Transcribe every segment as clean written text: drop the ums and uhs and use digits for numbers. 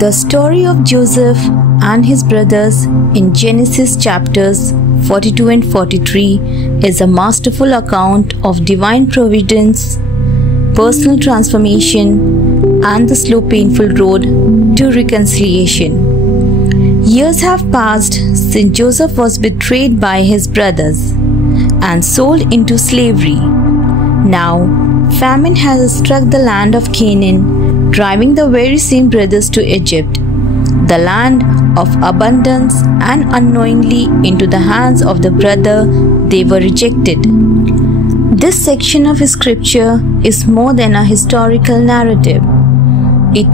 The story of Joseph and his brothers in Genesis chapters 42 and 43 is a masterful account of divine providence, personal transformation, and the slow, painful road to reconciliation. Years have passed since Joseph was betrayed by his brothers and sold into slavery. Now, famine has struck the land of Canaan, driving the very same brothers to Egypt, the land of abundance, and unknowingly into the hands of the brother they were rejected. This section of scripture is more than a historical narrative. It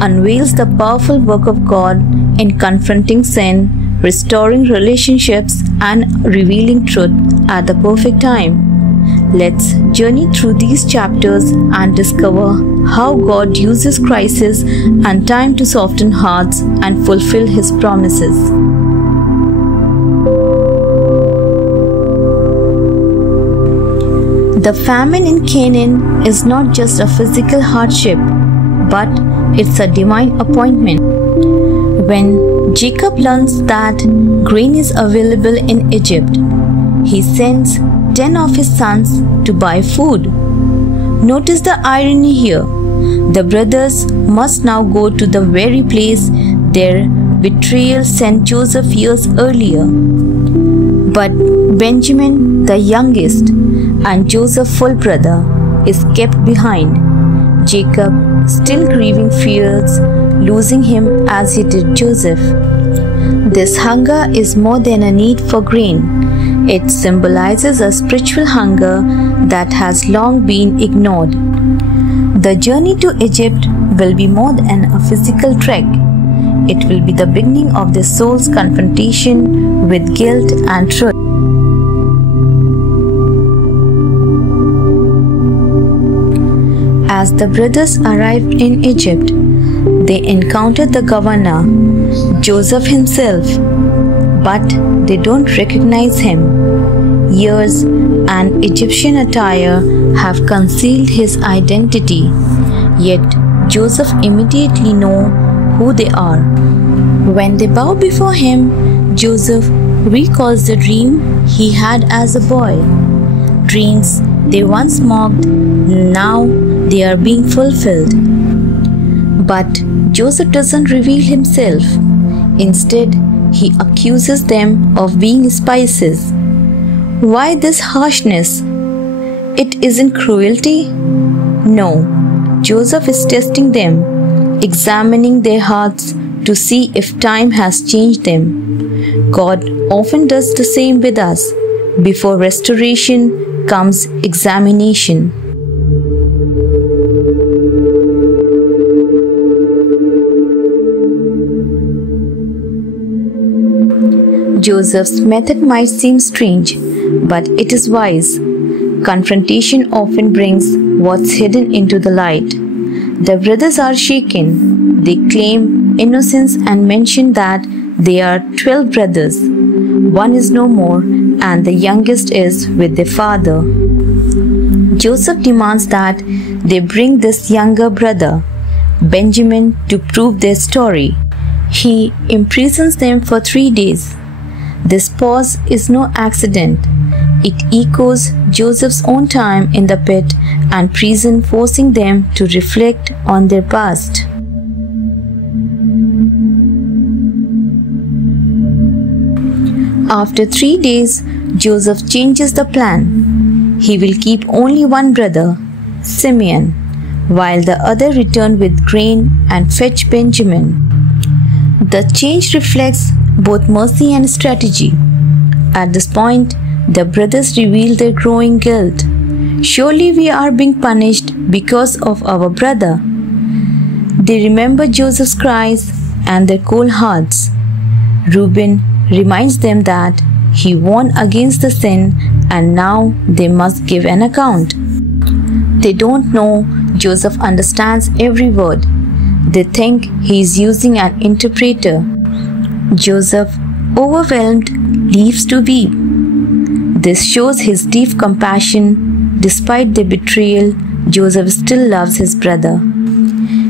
unveils the powerful work of God in confronting sin, restoring relationships, and revealing truth at the perfect time. Let's journey through these chapters and discover how God uses crisis and time to soften hearts and fulfill His promises. The famine in Canaan is not just a physical hardship, but it's a divine appointment. When Jacob learns that grain is available in Egypt, he sends 10 of his sons to buy food. Notice the irony here. The brothers must now go to the very place their betrayal sent Joseph years earlier. But Benjamin, the youngest, and Joseph's full brother, is kept behind. Jacob, still grieving, fears losing him as he did Joseph. This hunger is more than a need for grain. It symbolizes a spiritual hunger that has long been ignored. The journey to Egypt will be more than a physical trek. It will be the beginning of the soul's confrontation with guilt and truth. As the brothers arrived in Egypt, they encountered the governor, Joseph himself, but they don't recognize him. Years and Egyptian attire have concealed his identity, yet Joseph immediately knows who they are. When they bow before him, Joseph recalls the dream he had as a boy. Dreams they once mocked, now they are being fulfilled. But Joseph doesn't reveal himself. Instead, he accuses them of being spies. Why this harshness? It isn't cruelty. No, Joseph is testing them, examining their hearts to see if time has changed them. God often does the same with us. Before restoration comes examination. Joseph's method might seem strange, but it is wise. Confrontation often brings what's hidden into the light. The brothers are shaken. They claim innocence and mention that they are 12 brothers. One is no more, and the youngest is with their father. Joseph demands that they bring this younger brother, Benjamin, to prove their story. He imprisons them for 3 days. This pause is no accident. It echoes Joseph's own time in the pit and prison, forcing them to reflect on their past. After 3 days, Joseph changes the plan. He will keep only one brother, Simeon, while the other return with grain and fetch Benjamin. The change reflects both mercy and strategy. At this point, the brothers reveal their growing guilt. Surely we are being punished because of our brother. They remember Joseph's cries and their cold hearts. Reuben reminds them that he warned against the sin and now they must give an account. They don't know Joseph understands every word. They think he is using an interpreter. Joseph, overwhelmed, leaves to weep. This shows his deep compassion. Despite the betrayal, Joseph still loves his brother.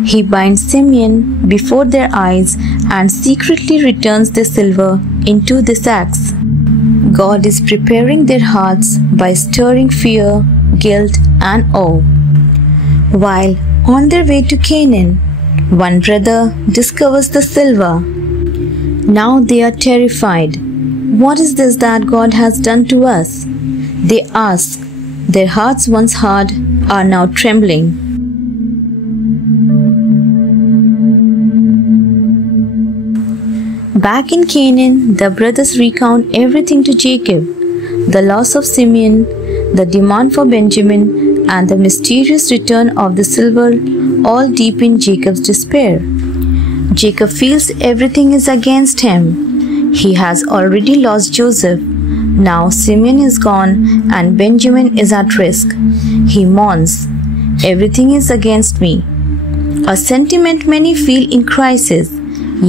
He binds Simeon before their eyes and secretly returns the silver into the sacks. God is preparing their hearts by stirring fear, guilt, and awe. While on their way to Canaan, one brother discovers the silver. Now they are terrified. What is this that God has done to us? They ask. Their hearts, once hard, are now trembling. Back in Canaan, the brothers recount everything to Jacob: the loss of Simeon, the demand for Benjamin, and the mysterious return of the silver, all deepen Jacob's despair. Jacob feels everything is against him. He has already lost Joseph. Now Simeon is gone and Benjamin is at risk. He mourns, "Everything is against me." A sentiment many feel in crisis,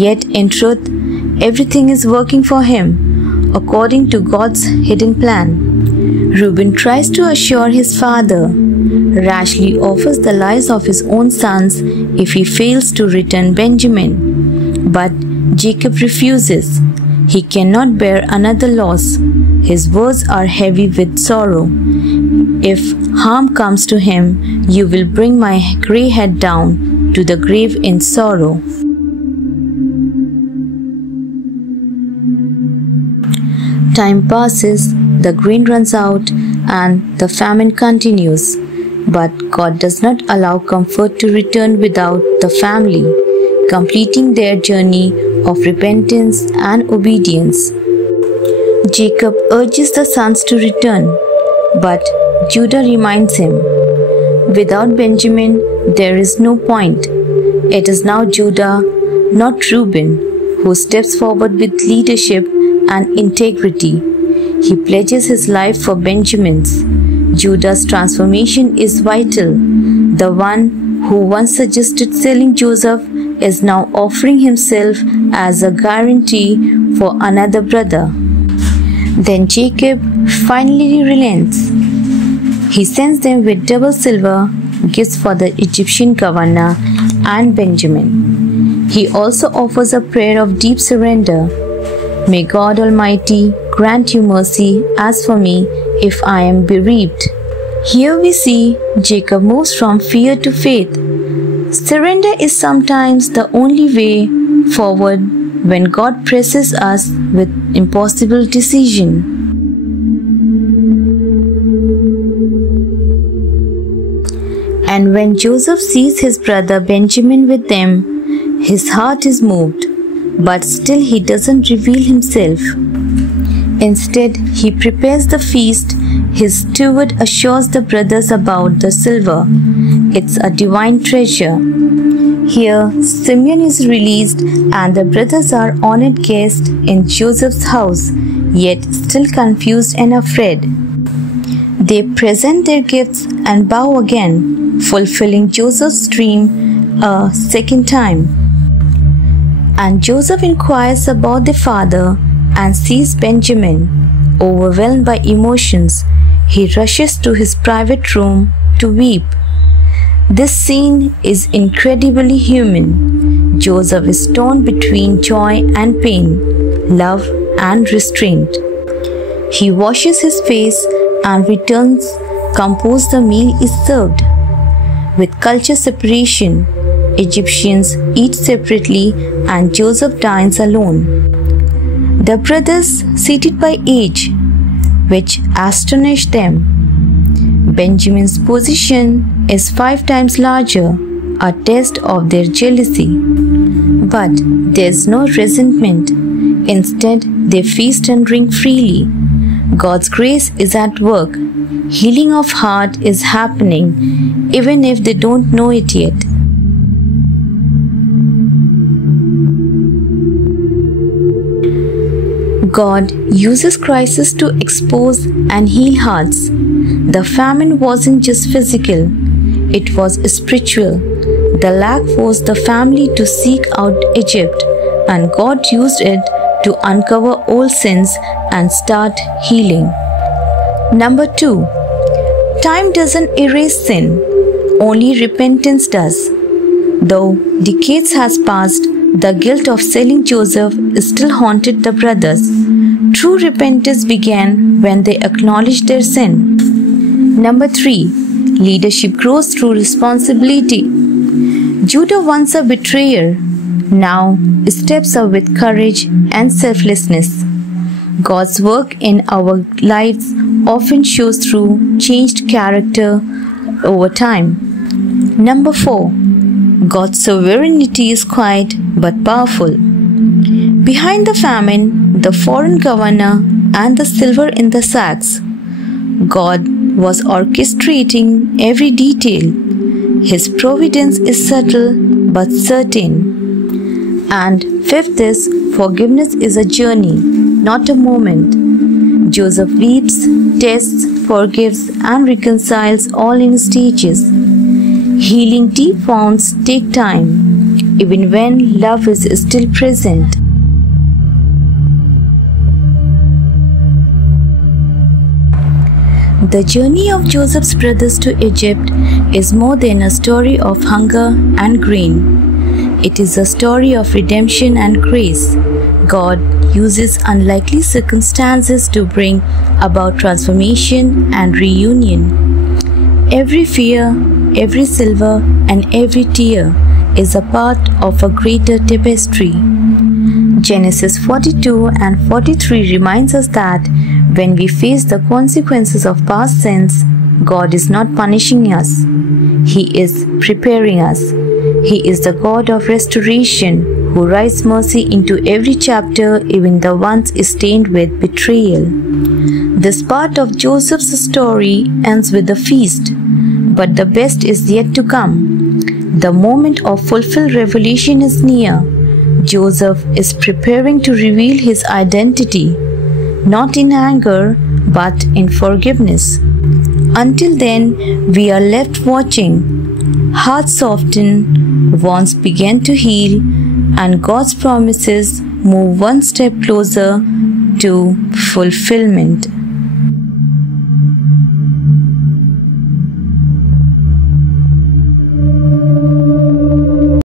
yet in truth, everything is working for him, according to God's hidden plan. Reuben tries to assure his father, rashly offers the lives of his own sons if he fails to return Benjamin. But Jacob refuses. He cannot bear another loss. His words are heavy with sorrow. "If harm comes to him, you will bring my grey head down to the grave in sorrow." Time passes, the grain runs out, and the famine continues. But God does not allow comfort to return without the family completing their journey of repentance and obedience. Jacob urges the sons to return, but Judah reminds him, "Without Benjamin, there is no point." It is now Judah, not Reuben, who steps forward with leadership and integrity. He pledges his life for Benjamin's. Judah's transformation is vital. The one who once suggested selling Joseph is now offering himself as a guarantee for another brother. Then Jacob finally relents. He sends them with double silver gifts for the Egyptian governor and Benjamin. He also offers a prayer of deep surrender. "May God Almighty grant you mercy as for me if I am bereaved." Here we see Jacob moves from fear to faith. Surrender is sometimes the only way forward when God presses us with impossible decision. And when Joseph sees his brother Benjamin with them, his heart is moved, but still he doesn't reveal himself. Instead, he prepares the feast. His steward assures the brothers about the silver. It's a divine treasure. Here, Simeon is released and the brothers are honored guests in Joseph's house, yet still confused and afraid. They present their gifts and bow again, fulfilling Joseph's dream a second time. And Joseph inquires about the father and sees Benjamin. Overwhelmed by emotions, he rushes to his private room to weep. This scene is incredibly human. Joseph is torn between joy and pain, love and restraint. He washes his face and returns composed. The meal is served. With culture separation, Egyptians eat separately and Joseph dines alone. The brothers seated by age, which astonished them. Benjamin's position is 5 times larger, a test of their jealousy. But there's no resentment. Instead, they feast and drink freely. God's grace is at work. Healing of heart is happening, even if they don't know it yet. God uses crisis to expose and heal hearts. The famine wasn't just physical, it was spiritual. The lack forced the family to seek out Egypt, and God used it to uncover old sins and start healing. Number 2. Time doesn't erase sin, only repentance does. Though decades has passed, the guilt of selling Joseph still haunted the brothers. True repentance began when they acknowledged their sin. Number 3. Leadership grows through responsibility. Judah, once a betrayer, now steps up with courage and selflessness. God's work in our lives often shows through changed character over time. Number 4. God's sovereignty is quiet but powerful. Behind the famine, the foreign governor, and the silver in the sacks, God was orchestrating every detail. His providence is subtle but certain. And fifth is, forgiveness is a journey, not a moment. Joseph weeps, tests, forgives, and reconciles all in stages. Healing deep wounds take time, even when love is still present. The journey of Joseph's brothers to Egypt is more than a story of hunger and grain. It is a story of redemption and grace. God uses unlikely circumstances to bring about transformation and reunion. Every fear, every silver, and every tear is a part of a greater tapestry. Genesis 42 and 43 reminds us that when we face the consequences of past sins, God is not punishing us. He is preparing us. He is the God of restoration who writes mercy into every chapter, even the ones stained with betrayal. This part of Joseph's story ends with a feast, but the best is yet to come. The moment of fulfilled revelation is near. Joseph is preparing to reveal his identity, not in anger, but in forgiveness. Until then, we are left watching. Hearts soften, wounds begin to heal, and God's promises move one step closer to fulfillment.